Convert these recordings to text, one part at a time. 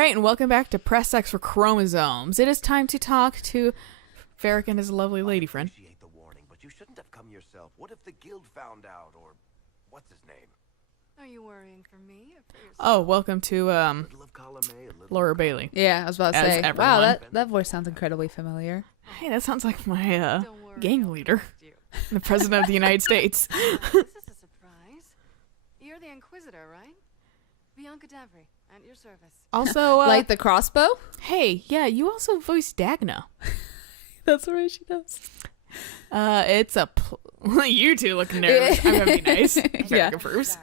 right, and welcome back to Press X for Chromosomes. It is time to talk to Varric and his lovely lady friend. I appreciate the warning, but you shouldn't have come yourself. What if the guild found out, or what's his name? Are you worrying for me or for yourself? Oh, welcome to Little of column A, a little Laura of Bailey. Yeah, I was about to As say. everyone. Wow, that voice sounds incredibly familiar. Hey, that sounds like my Don't worry, gang I'll leader, correct you. the president of the United States. This is a surprise. You're the Inquisitor, right? Bianca Davry, at your service. Also, Like the crossbow? hey, yeah, you also voiced Dagna. That's the way she does. It's a you two look nervous. I'm gonna be nice. Varric Yeah. approves.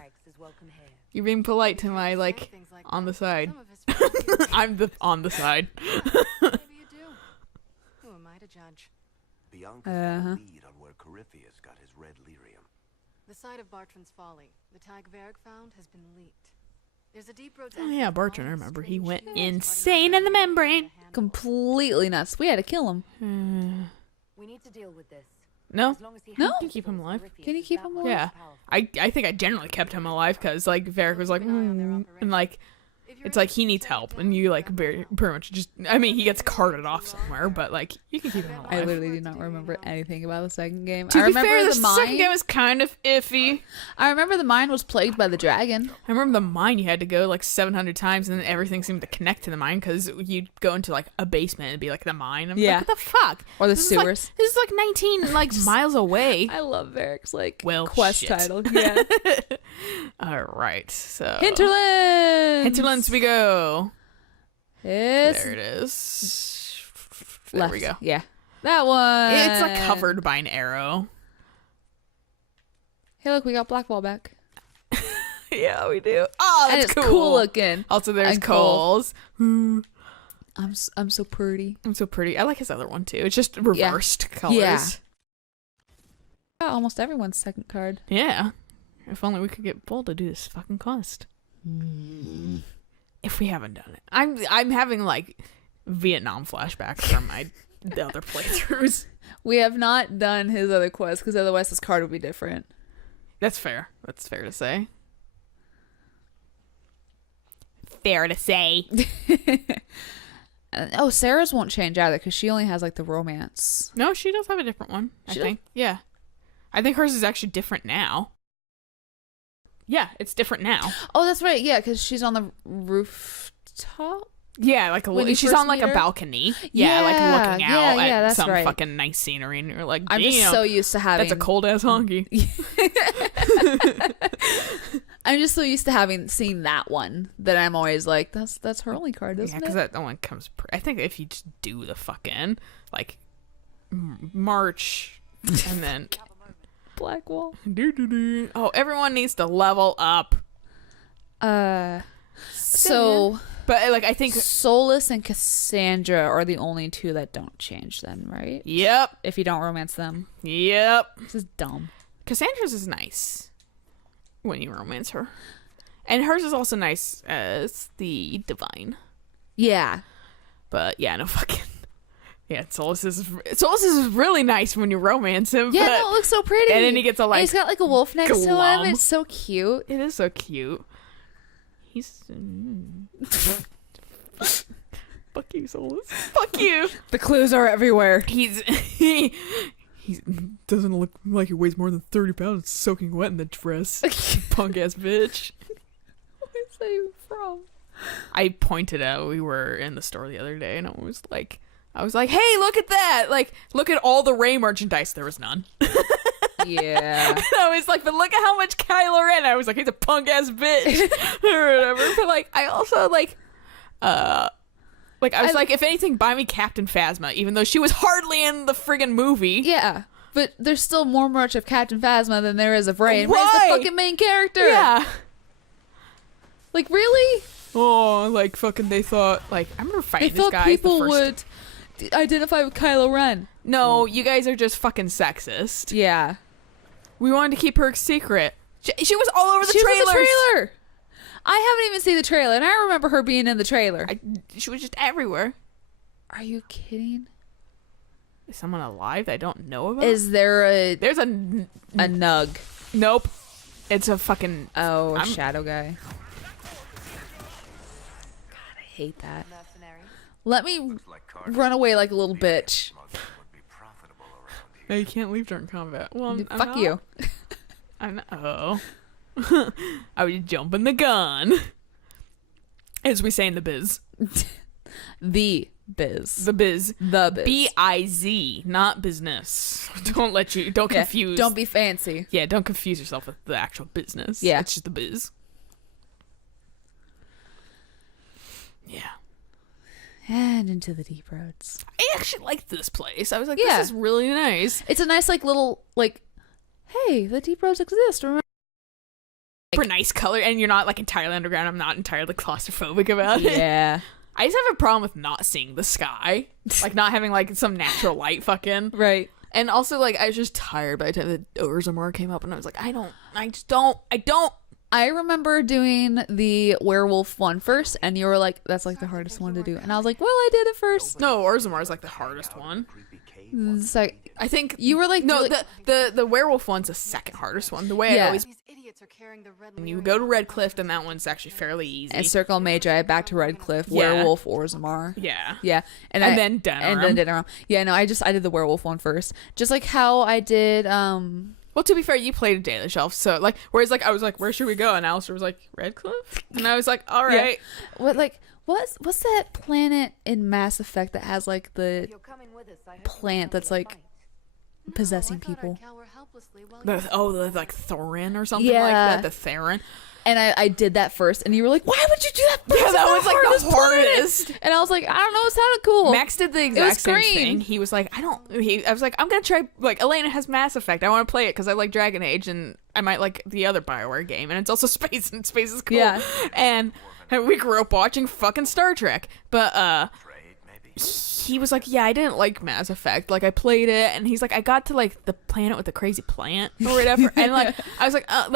You're being polite to my like Things like on the that. side. Some of his friends- I'm the on the side. Maybe you do. Who am I to judge? Bianca's got a Uh-huh. lead on where Corypheus got his red lyrium. The site of Bartran's Folly, the tag Varric found, has been leaked. There's a deep road to Oh yeah, enter Bartran. I long, remember he strange went tunnels insane in the membrane. Completely nuts. We had to kill him. We need to deal with this. No, As long as he No? has You keep him alive. Corypheus Can you is keep that him much alive? Yeah. powerful. I think I generally kept him alive because like Varric was like, and like If you're it's like he interested, needs take it help, down. and you like pretty much just. I mean, he gets carted off somewhere, but like you can keep him I alive. literally do not remember anything about the second game. To I be remember fair, the the mine. second game was kind of iffy. I remember the mine was plagued by the dragon. I remember the mine you had to go like 700 times, and then everything seemed to connect to the mine because you'd go into like a basement and be like the mine. I'm Yeah. like, what the fuck? Or the This is like- sewers. This is like 19 like miles away. I love Varric's like Well, quest shit. title. Yeah. All right, so Hinterlands. Hinterlands we go. It's There it is. There left. we go. Yeah. That one. It's like covered by an arrow. Hey, look, we got Blackwall back. Yeah, we do. Oh, And that's it's cool looking. Also, there's And cool. Coles. Hmm. I'm so pretty. I'm so pretty. I like his other one too. It's just reversed colors. Yeah. Got almost everyone's second card. Yeah. If only we could get Bull to do this fucking quest. If we haven't done it. I'm having like Vietnam flashbacks from the other playthroughs. We have not done his other quest because otherwise this card would be different. That's fair. That's fair to say. Fair to say. Oh, Sarah's won't change either because she only has like the romance. No, she does have a different one, I She think. Yeah. I think hers is actually different now. Yeah, it's different now. Oh, that's right. Yeah, because she's on the rooftop. Yeah, like When you she's first on like meet a her? balcony. Yeah, like Yeah, looking out yeah, at that's some right. fucking nice scenery, and you're like, I'm just damn, so used to having. that's a cold ass honky. I'm just so used to having seen that one that I'm always like, that's her only card, Yeah, isn't because it? that one comes. I think if you just do the fucking like March, and then Blackwall. doo-doo-doo. Oh, everyone needs to level up. So But like I think, Solus and Cassandra are the only two that don't change then, right? yep, If you don't romance them. yep. This is dumb. Cassandra's is nice when you romance her, and hers is also nice as the divine. Yeah. But yeah, no fucking. Yeah, Solus is really nice when you romance him. Yeah, but no, it looks so pretty. and then he gets a And like. he's got like a wolf next to glum. him. It's so cute. It is so cute. He's. Fuck you, Solus. Fuck you. The clues are everywhere. He doesn't look like he weighs more than 30 pounds soaking wet in the dress. Punk ass bitch. Where's that even from? I pointed out we were in the store the other day and I was like, hey, look at that. Like, look at all the Rey merchandise. There was none. Yeah. And I was like, but look at how much Kylo Ren. I was like, he's a punk ass bitch or whatever. But like, I also like, I was like, if anything, buy me Captain Phasma, even though she was hardly in the friggin' movie. Yeah. But there's still more merch of Captain Phasma than there is of Rey. And Rey's Right. the fucking main character. Yeah. Like, really? Oh, like fucking they thought, like, I remember They fighting this thought guy. people the first... would identify with Kylo Ren. No, you guys are just fucking sexist. Yeah. We wanted to keep her a secret. She was all over the She was trailers. in the trailer. I haven't even seen the trailer, and I remember her being in the trailer. She was just everywhere. Are you kidding? Is someone alive that I don't know about? Is there a There's a nug? nope. It's a fucking Oh, a I'm- shadow guy. hate that. Mercenaries. Let me Like Carter. run away like a little bitch. Smuggling would be profitable around here. No, you can't leave during combat. Well, I'm Fuck not- you. I know. I was jumping the gun. As we say in the biz. The biz. The biz. The biz. B-I-Z, not business. Don't Yeah, confuse. Don't be fancy. Yeah, don't confuse yourself with the actual business. Yeah. It's just the biz. Yeah. And into the deep roads. I actually liked this place. I was like, Yeah. this is really nice. It's a nice like little like, hey, the deep roads exist. Remember? Super nice color, and you're not like entirely underground. I'm not entirely claustrophobic about it. Yeah. I just have a problem with not seeing the sky. Like not having like some natural light fucking. Right. And also like I was just tired by the time the Orzammar came up, and I was like, I don't. I remember doing the werewolf one first, and you were like, that's like the hardest one to do. And I was like, well, I did it first. No, Orzammar is like the hardest one. Creepy cave It's like, I think you were like, no, really- the werewolf one's the second hardest one. The way I Yeah. always These idiots are carrying the red. when you go to Redcliffe, then that one's actually fairly easy. and Circle Magi back to Redcliffe, Yeah. werewolf, Orzammar. Yeah. Yeah, And then Denerim. and then Denerim. Yeah, no, I did the werewolf one first, just like how I did. Well, to be fair, you played a Daily Shelf, so like, whereas like I was like, where should we go? And Alistair was like, Redcliffe, and I was like, all right. What's that planet in Mass Effect that has like the You're coming with us. I hope plant that's like possessing people? The like Thorin or something Yeah. like that. The Theron. And I did that first, and you were like, "Why would you do that first? Yeah, that It's was like the planet." hardest. And I was like, "I don't know, it sounded cool." Max did the was exact same green. thing. He was like, I was like, I'm gonna try. Like, Alayna has Mass Effect. I want to play it because I like Dragon Age, and I might like the other BioWare game, and it's also space, and space is cool. Yeah. And we grew up watching fucking Star Trek, but trade, maybe. he was like, yeah, I didn't like Mass Effect. Like, I played it, and he's like, I got to like the planet with the crazy plant or whatever, and like, I was like, I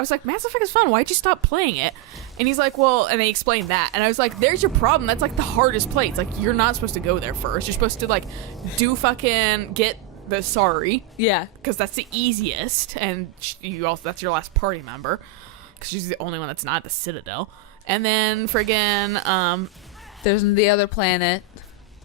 was like, Mass Effect is fun. Why'd you stop playing it? And he's like, well, and they explained that, and I was like, there's your problem. That's like the hardest place. Like, you're not supposed to go there first. You're supposed to like do fucking get the sorry, Yeah. because that's the easiest, and you also that's your last party member, because she's the only one that's not at the Citadel. And then friggin' There's the other planet,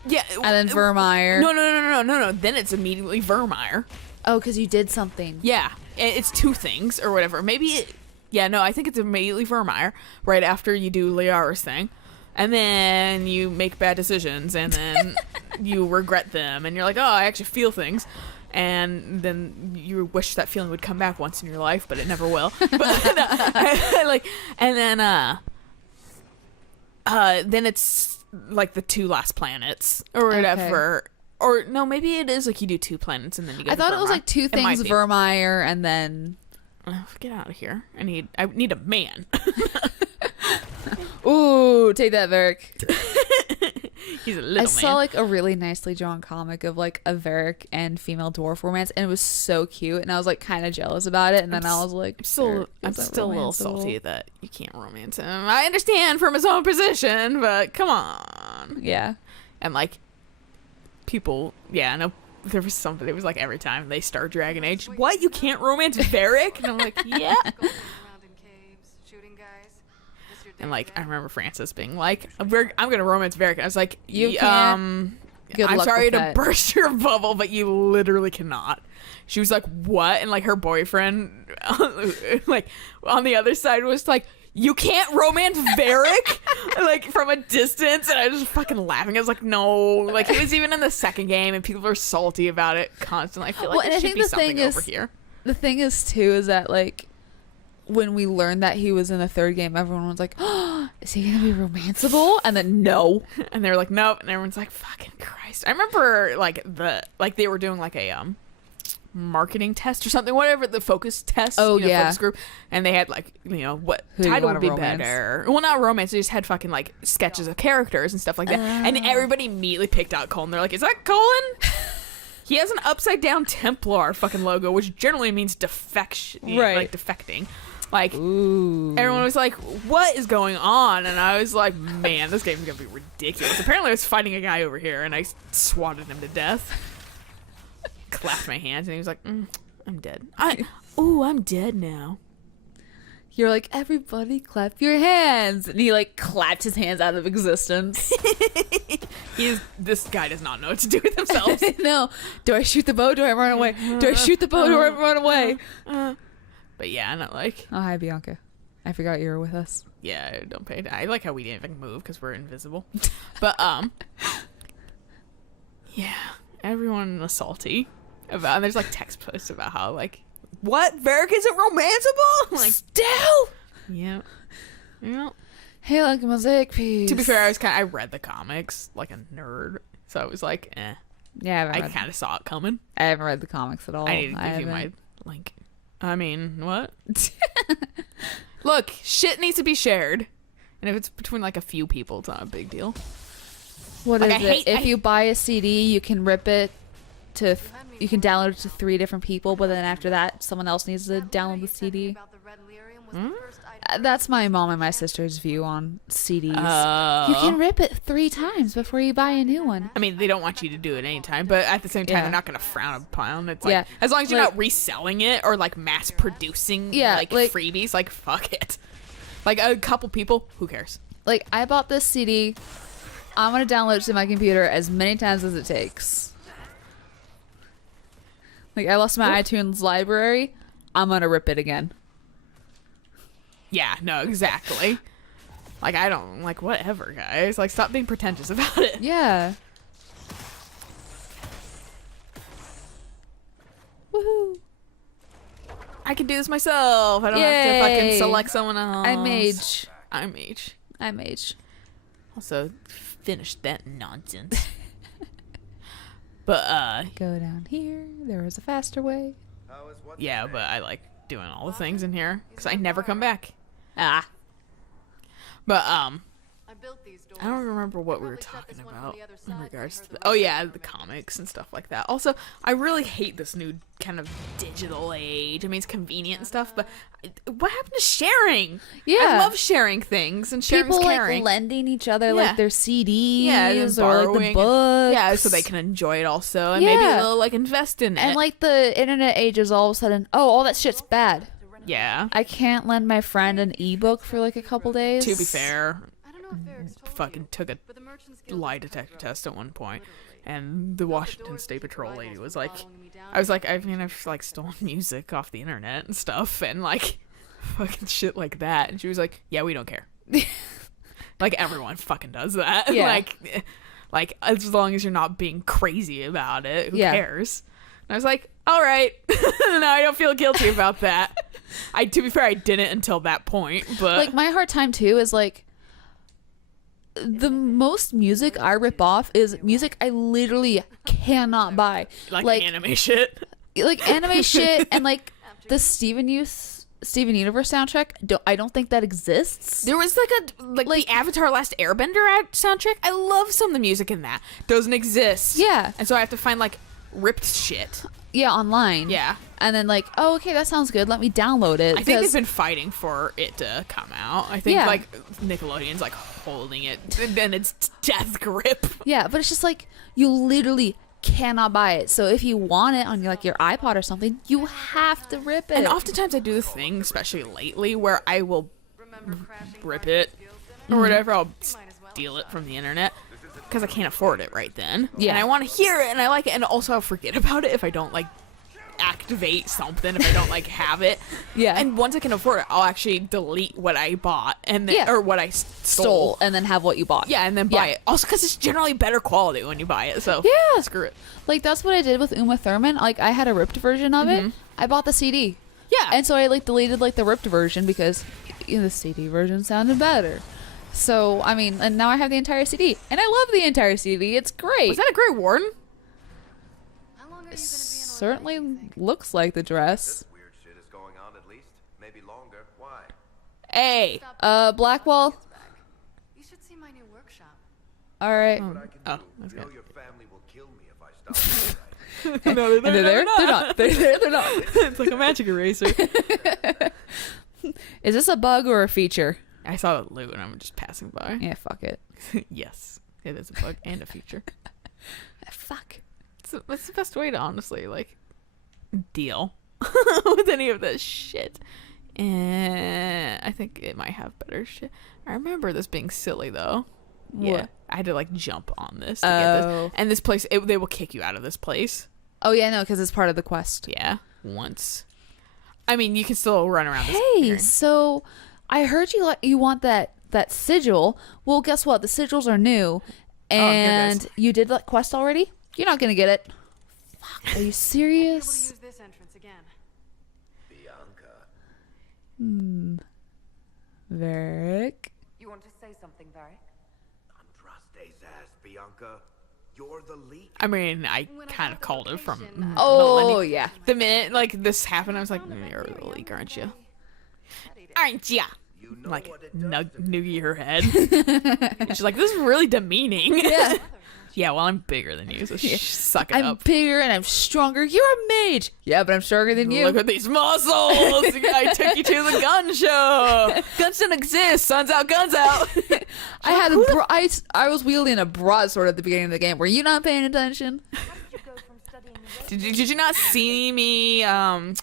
yeah, and then Vermeer. No. Then it's immediately Vermeer. Oh, because you did something. Yeah, it's two things or whatever. I think it's immediately Vermeer right after you do Liara's thing, and then you make bad decisions, and then you regret them, and you're like, oh, I actually feel things. And then you wish that feeling would come back once in your life, but it never will. Then it's like the two last planets or whatever. Or no, maybe it is like you do two planets and then you go I to thought it was Vermeer. like two It might things, be. Vermeer, and then. Get out of here. I need a man. Ooh, take that, Varric. He's a little I man. saw like a really nicely drawn comic of like a Varric and female dwarf romance, and it was so cute, and I was like kind of jealous about it, and then I was like, I'm still "Varric a isn't little romanceable." salty that you can't romance him. I understand from his own position, but come on. Yeah. And like people, yeah, I know there was somebody. It was like every time they start Dragon Age, what, you can't romance Varric? And I'm like, yeah. Going around in caves, shooting guys. This your And day like I today? remember Frances being like, I'm gonna romance Varric. And I was like, You "Y- can't. Good I'm luck sorry with to that." burst your bubble, but you literally cannot." She was like, what? And like her boyfriend, like on the other side was like, you can't romance Varric? Like from a distance. And I was just fucking laughing. I was like, no. Like it was even in the second game, and people were salty about it constantly. I feel like Well, and there I should think be the something thing over is- here. The thing is too is that like when we learned that he was in the third game, everyone was like, "Oh, is he gonna be romanceable?" And then no. And they were like, nope. And everyone's like, fucking Christ. I remember like they were doing like a marketing test or something, whatever, the focus test. Oh, you know, yeah. focus group, and they had like, you know, what Who do you title wanna would be romance? better. Well, not romance. They just had fucking like sketches of characters and stuff like that. And everybody immediately picked out Colin. They're like, is that Colin? He has an upside down Templar fucking logo, which generally means defection, Right. like defecting. Like Ooh. everyone was like, what is going on? And I was like, man, this game's gonna be ridiculous. Apparently I was fighting a guy over here and I swatted him to death. Clapped my hands and he was like, I'm dead. I'm dead now. You're like, everybody clap your hands. And he like clapped his hands out of existence. This guy does not know what to do with himself. No. Do I shoot the bow? Do I run away? Do I shoot the bow? Do I run away? But yeah, I'm not like, Oh, hi, Bianca. I forgot you were with us. yeah, don't pay. I like how we didn't even move because we're invisible. But yeah, everyone was salty about. And there's like text posts about how like, what, Varric isn't romanceable? I'm like, Still? yeah. Hey, like a mosaic piece. To be fair, I read the comics like a nerd, so I was like, eh. Yeah, I kind of saw it coming. I haven't read the comics at all. I need to give you my link. I mean, what? Look, shit needs to be shared, and if it's between like a few people, it's not a big deal. What Like, is it? If you buy a CD, you can rip it to. You can download it to 3 different people, but then after that, someone else needs to download the CD. That's my mom and my sister's view on CDs. You can rip it 3 times before you buy a new one. I mean, they don't want you to do it anytime, but at the same time, Yeah. they're not going to frown upon it. It's like, Yeah. as long as you're Like- not reselling it or like mass producing Yeah, like like- freebies, like fuck it. Like a couple people, who cares? Like, I bought this CD. I'm going to download it to my computer as many times as it takes. Like, I lost my iTunes library. I'm going to rip it again. Yeah, no, exactly. Like, I don't, like, whatever, guys. Like, stop being pretentious about it. Yeah. Woohoo. I can do this myself. I don't have to fucking Yay. select someone else. I'm mage. I'm mage. I'm mage. Also, finish that nonsense. But, Go down here. There is a faster way. yeah, but I like doing all the things in here because I never come back. Ah. But, I built these doors. I don't remember what we were Probably shut talking this one about from the other in side regards to for oh yeah, the comics and stuff like that. Also, I really hate this new kind of digital age. I mean, it's convenient and stuff, but what happened to sharing? Yeah. I love sharing things, and sharing's People caring. like lending each other Yeah. like their CDs Yeah, and then or like the borrowing books. yeah, so they can enjoy it also, and maybe Yeah. they'll like invest in it. And like the internet age is all of a sudden, oh, all that shit's bad. yeah. I can't lend my friend an ebook for like a couple days. To be fair, I don't know if Eric's told fucking you, took a but the Merchants Guild lie is detector cutthroat. test at one point, Literally. and the Washington State Patrol lady was like, I was like, I mean, I've like stolen music off the internet and stuff, and like fucking shit like that. And she was like, yeah, we don't care. Like everyone fucking does that. Yeah. like as long as you're not being crazy about it, who Yeah. cares? And I was like, all right, now I don't feel guilty about that. To be fair, I didn't until that point, but Like my hard time too is like the most music I rip off is music I literally cannot buy. like anime shit. Like anime shit and like the Steven Universe soundtrack. I don't think that exists. There was like the Avatar Last Airbender soundtrack. I love some of the music in that. Doesn't exist. Yeah. And so I have to find like ripped shit. Yeah, online. Yeah. And then like, oh, okay, that sounds good. Let me download it. I think they've because- been fighting for it to come out. I think Yeah. like Nickelodeon's like holding it and it's death grip. Yeah, but it's just like you literally cannot buy it. So if you want it on your like your iPod or something, you have to rip it. And oftentimes I do the thing, especially lately, where I will rip it or whatever. I'll steal it from the internet because I can't afford it right then. Yeah. And I want to hear it and I like it, and also I'll forget about it if I don't like activate something, if I don't like have it. Yeah. And once I can afford it, I'll actually delete what I bought and then, Yeah. or what I stole and then have what you bought. Yeah, and then buy Yeah. it. Also, because it's generally better quality when you buy it. So Yeah. screw it. Like that's what I did with Uma Thurman. Like I had a ripped version of it. I bought the CD. Yeah. And so I like deleted like the ripped version because the CD version sounded better. So I mean, and now I have the entire CD, and I love the entire CD. It's great. Was that a Grey Warden? How long are you going to be in Certainly looks like the dress. Weird shit is going on at least. Maybe longer. Why? Hey. Blackwall. You should see my new workshop. All right. Oh, that's You know good. your family will kill me if I stop. No, And they're there. They're not. They're there. They're not. It's like a magic eraser. Is this a bug or a feature? I saw the loot and I'm just passing by. Yeah. Fuck it. Yes, it is a bug and a feature. Fuck. It's the best way to honestly like deal with any of this shit And I think it might have better shit. I remember this being silly though. Yeah, What? I had to like jump on this to get this. Oh. And this place, they will kick you out of this place. Oh yeah, no, because it's part of the quest. Yeah, once. I mean, you can still run around this Hey, area. so I heard you want that sigil. Well, guess what? The sigils are new, here it and is. you did that quest already. You're not gonna get it. Fuck. Are you Able to serious? use this entrance again. Bianca. Varric. You want to say something, Varric? Andraste's ass, Bianca. You're the leak. I mean, I When I kind got of the called it from. location, Oh yeah. The minute like this happened, I was like, "You're the leak, aren't you? Aren't ya?" You know Like what it does to noogie her head. And she's like, "This is really demeaning." Yeah. Yeah, well, I'm bigger than you, so suck it I'm up. bigger and I'm stronger. You're a mage. Yeah, but I'm stronger than you. Look at these muscles! I took you to the gun show. Guns don't exist. Sun's out, guns out. I had I was wielding a broadsword at the beginning of the game. Were you not paying attention? How did you go from studying the Did you not see me? Have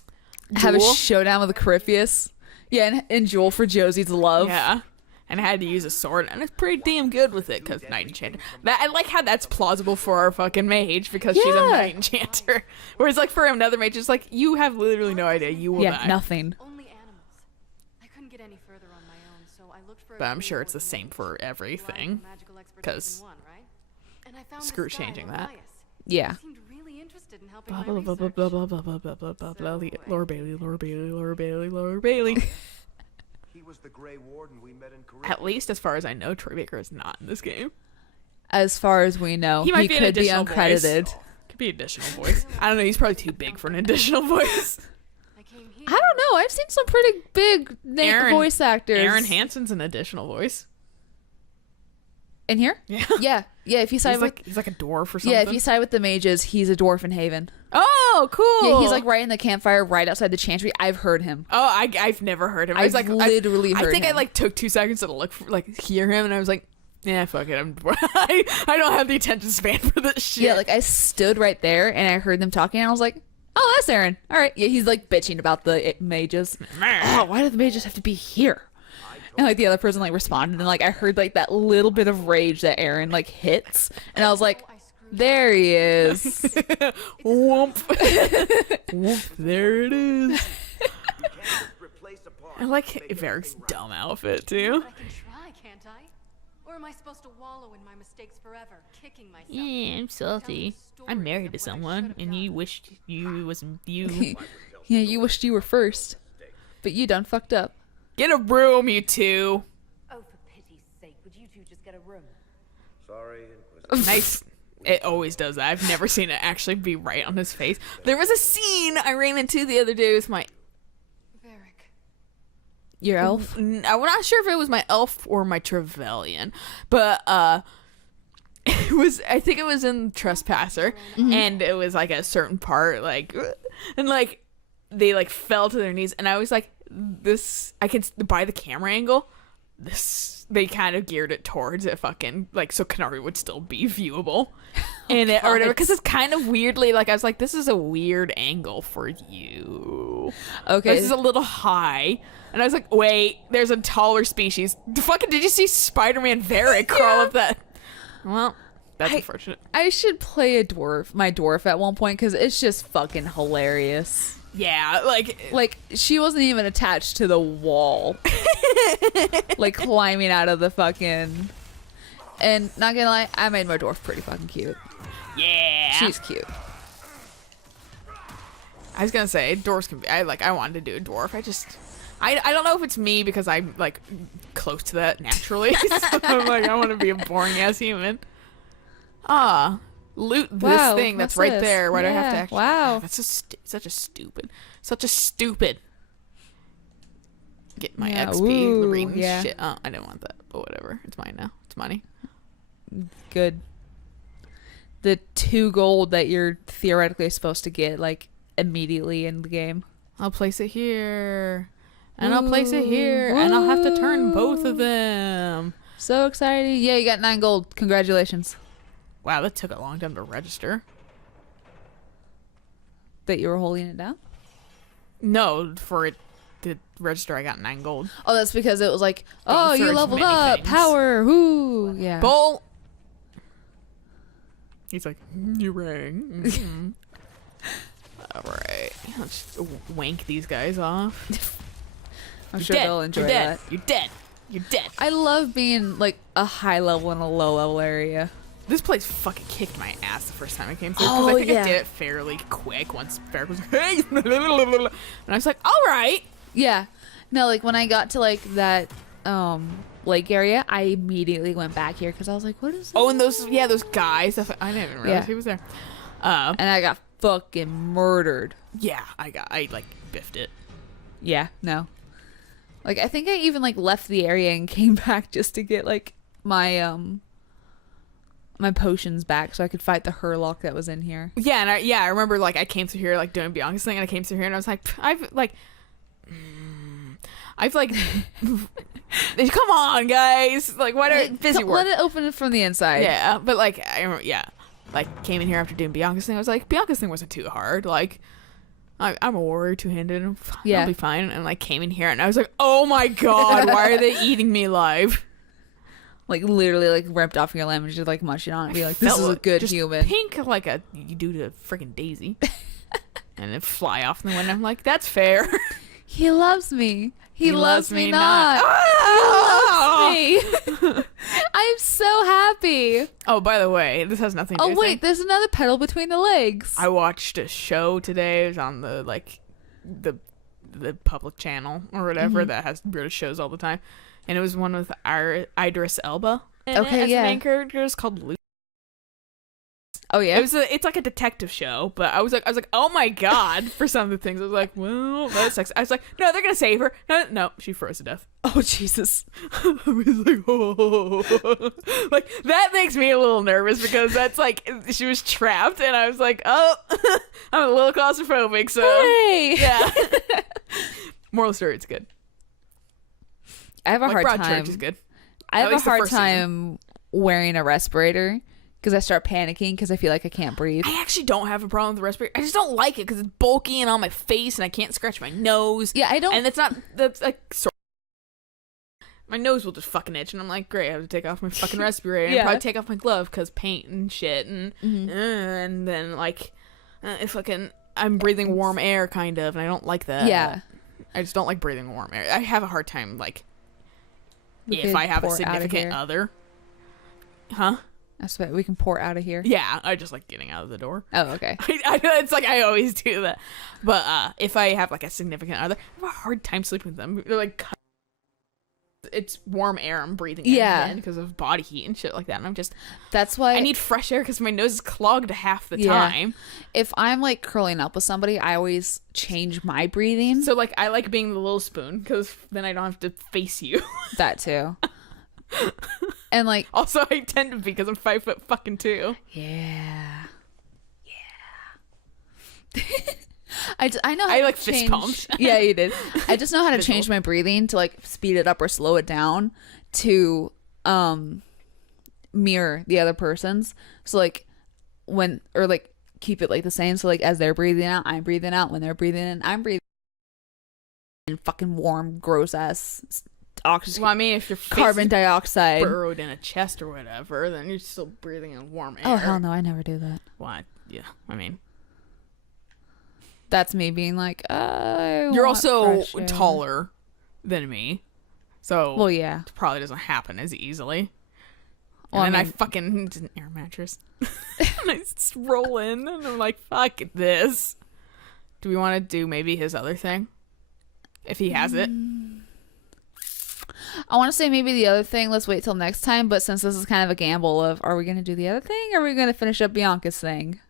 a duel? showdown with a Corypheus. Yeah, and Jewel for Josie's love. Yeah. And I had to use a sword, and it's pretty damn good with it, because Knight Enchanter. I like how that's plausible for our fucking mage, because she's a Yeah. Knight Enchanter. Whereas, like, for another mage, it's like, you have literally no idea. You will Yeah, die. nothing. Only animals. I couldn't get any further on my own, so I looked for. But I'm sure it's the same for everything. 'cause screw changing that. Yeah. Seemed really interested in helping Blah, my blah, blah, research. blah, blah, blah, blah, blah, blah, blah, blah, blah. Laura Bailey, Laura Bailey, Laura Bailey, Laura Bailey. He was the Grey Warden we met in Korea. At least, as far as I know, Troy Baker is not in this game. As far as we know, He might be an could be additional uncredited. voice. Could be additional voice. I don't know. He's probably too big for an additional voice. I came here. I don't know. I've seen some pretty big voice actors. Aaron Hansen's an additional voice. in here. Yeah. Yeah, yeah. If you side with He's like a dwarf or something. yeah, if you side with the mages, he's a dwarf in Haven. Oh, cool. Yeah, he's like right in the campfire, right outside the chantry. I've heard him. Oh, I've never heard him. I was I've like, literally I heard think I him. like took 2 seconds to look for, like hear him, and I was like, yeah, fuck it. I don't have the attention span for this shit. Yeah, like I stood right there and I heard them talking, and I was like, "Oh, that's Aaron. All right." Yeah, he's like bitching about the mages. Oh, why do the mages have to be here? And like the other person like responded, and like I heard like that little bit of rage that Aaron like hits, and I was like, "There he is." Whoomp. Whoomp. There it is. You can't just replace a part. I like Make Varric's everything right. dumb outfit too. I can try, can't I? Or am I supposed to wallow in my mistakes forever, kicking myself? Yeah, I'm salty. I'm married to someone, and you wished you wasn't you. Yeah, you wished you were first, but you done fucked up. Get a room, you two. Oh, for pity's sake, would you two just get a room? Sorry, Inquisitor. Nice. It always does that. I've never seen it actually be right on his face. There was a scene I ran into the other day with my. Varric. Mm-hmm. Your elf. I'm not sure if it was my elf or my Trevelyan, but it was. I think it was in Trespasser, and it was like a certain part, like, and like they like fell to their knees, and I was like, this. I can by the camera angle. This they kind of geared it towards it fucking like so Canary would still be viewable in it or whatever, because it's kind of weirdly like I was like, this is a weird angle for you. Okay. This is a little high. And I was like, wait, there's a taller species. Did you see Spider-Man Varric crawl up that? Well, that's unfortunate. I should play my dwarf at one point, because it's just fucking hilarious. Yeah, Like, she wasn't even attached to the wall. Like, climbing out of the fucking... And, not gonna lie, I made my dwarf pretty fucking cute. yeah. She's cute. I was gonna say dwarves can be. I wanted to do a dwarf. I don't know if it's me because I'm like close to that naturally. So I'm like, I want to be a boring ass human. Loot this Wow, thing that's what's right this? there. Why do I have to Yeah, actually? wow. That's such a stupid. Get my Yeah, XP, ooh, reading yeah. shit. Oh, I didn't want that, but whatever. It's mine now. It's money. Good. The 2 gold that you're theoretically supposed to get, like, immediately in the game. I'll place it here, and I'll place it here, and I'll have to turn both of them. So exciting. Yeah, you got 9 gold. Congratulations. Wow, that took a long time to register. That you were holding it down? No, for it the register, I got 9 gold. Oh, that's because it was like, oh, you search leveled many up, things. power, whoo, yeah. Bull. He's like, you rang. Mhm. All right, let's wank these guys off. I'm You're sure dead. they'll enjoy You're dead. that. You're dead. You're dead. I love being like a high level in a low level area. This place fucking kicked my ass the first time I came through because Oh, I think yeah. I did it fairly quick once Ferric was like, hey, and I was like, all right. Yeah. No, like when I got to like that lake area, I immediately went back here because I was like, what is Oh, and those guys. I didn't even realize Yeah. he was there. And I got fucking murdered. Yeah, I like biffed it. Yeah, no. Like I think I even like left the area and came back just to get like my my potions back so I could fight the Hurlock that was in here. Yeah, and I remember like I came through here like doing Bianca's thing, and I came through here and I was like, I've like, come on, guys, like why are busy work? Let it open from the inside. Yeah, but like I remember, like came in here after doing Bianca's thing. I was like, Bianca's thing wasn't too hard. Like I'm a warrior, 2-handed. Yeah. I'll be fine. And like came in here and I was like, oh my god, why are they eating me alive? Like literally like ripped off your lemon, just like munching on it and be like, this is a good just human. Pink like you do to freaking Daisy. And then fly off in the wind. I'm like, that's fair. He loves me. He loves me not. not. Ah! He loves me. I'm so happy. Oh, by the way, this has nothing to do Oh with wait, anything. there's another petal between the legs. I watched a show today. It was on the the public channel or whatever that has British shows all the time, and it was one with Idris Elba in it Okay, as yeah. the main character. It's called Luke. Oh yeah. It's like a detective show, but I was like, oh my god, for some of the things I was like, well, that's sexy. I was like, no, they're gonna save her. No, she froze to death. Oh Jesus. I was like, oh, like that makes me a little nervous because that's like she was trapped, and I was like, oh, I'm a little claustrophobic, so Hey. yeah. Moral story, it's good. I have a Like hard Broadchurch time. is good. I At have a least the hard first season. time wearing a respirator because I start panicking because I feel like I can't breathe. I actually don't have a problem with the respirator. I just don't like it because it's bulky and on my face, and I can't scratch my nose. Yeah, I don't. And it's not that's like my nose will just fucking itch, and I'm like, great, I have to take off my fucking respirator and Yeah. probably take off my glove because paint and shit, and and then like if fucking I'm breathing warm air kind of, and I don't like that. Yeah. I just don't like breathing warm air. I have a hard time like We if could I have a pour out of significant here. other. Huh? That's what we can pour out of here. Yeah, I just like getting out of the door. Oh, okay. It's like I always do that. But if I have like a significant other, I have a hard time sleeping with them. They're like, it's warm air I'm breathing Yeah. in because of body heat and shit like that. And I'm just, That's why I need fresh air because my nose is clogged half the Yeah. time. if I'm like curling up with somebody, I always change my breathing. So like I like being the little spoon because then I don't have to face you. That too. And like, Also, I tend to be because I'm 5 foot fucking 2. yeah. I know how I, to like, fist change. pumped. Yeah, you did. I just know how to Visual. change my breathing to like speed it up or slow it down to mirror the other person's. So like when or like keep it like the same. So like as they're breathing out, I'm breathing out. When they're breathing in, I'm breathing in fucking warm, gross ass oxygen, Well, I mean, if your face carbon is dioxide. burrowed in a chest or whatever, then you're still breathing in warm air. Oh hell no, I never do that. Why? Yeah, I mean, That's me being like, you're want also fresh air. taller than me, so Well, yeah. it probably doesn't happen as easily. Well, And I then I mean- fucking did an air mattress, and I just roll in, and I'm like, fuck this. Do we want to do maybe his other thing, if he has it? I want to say maybe the other thing. Let's wait till next time. But since this is kind of a gamble of, are we going to do the other thing? Or are we going to finish up Bianca's thing?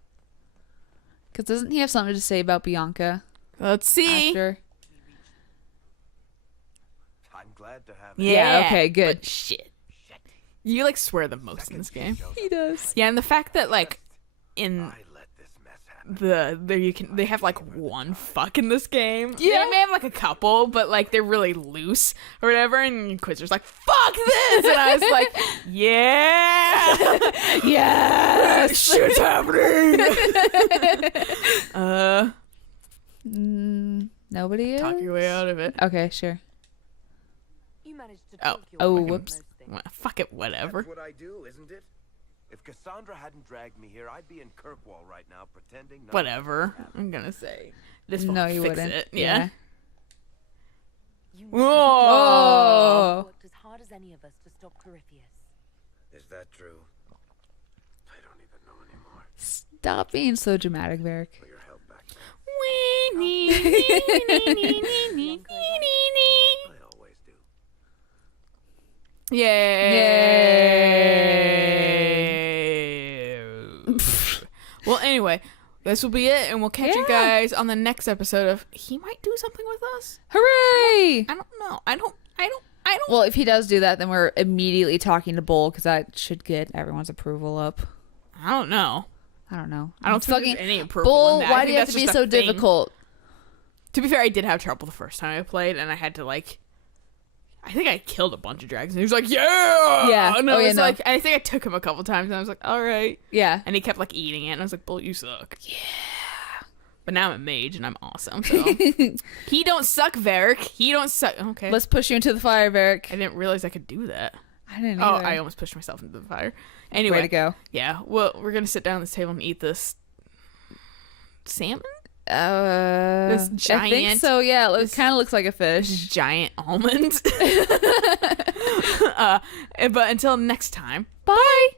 Because doesn't he have something to say about Bianca Let's see. after? I'm glad to have it. Yeah, okay, good. But shit, you like swear the most in this game. He does. Yeah, and the fact that like in I let this mess happen. they have like one fuck in this game. Yeah. They may have like a couple, but like they're really loose or whatever, and Inquisitor's like, fuck this, and I was like, yeah. Yes. Shit's happening. Nobody is? Talk your way out of it. Okay, sure. You managed to Oh. talk your Oh, way out of whoops. most things. Well, fuck it, whatever. That's what I do, isn't it? If Cassandra hadn't dragged me here, I'd be in Kirkwall right now pretending nothing Whatever. I'm gonna say this won't No, you fix wouldn't. it. Yeah. You Whoa. Oh. worked as hard as any of us to stop Corypheus. Is that true? I don't even know anymore. Stop being so dramatic, Varric. For your help back then. I always do. Yay! Well, anyway, this will be it, and we'll catch you Yeah. guys on the next episode of He Might Do Something With Us. Hooray! I don't know. I don't. Well, if he does do that, then we're immediately talking to Bull because that should get everyone's approval up. I don't know. I don't know. I don't It's think there's any approval Bull, in that. I why think do you have that's to be just a so thing. difficult? To be fair, I did have trouble the first time I played, and I had to I think I killed a bunch of dragons. And he was like, "Yeah, Yeah. And Oh, I yeah, was no. like, I think I took him a couple times, and I was like, "All right." Yeah. And he kept eating it, and I was like, "Bull, you suck." Yeah. But now I'm a mage, and I'm awesome. So he don't suck, Varric. He don't suck. Okay. Let's push you into the fire, Varric. I didn't realize I could do that. I didn't Oh, either. I almost pushed myself into the fire. Anyway, Way to go. yeah. Well, we're gonna sit down at this table and eat this salmon. This I think giant- so, yeah. It this- kind of looks like a fish. Giant almond. But until next time. Bye.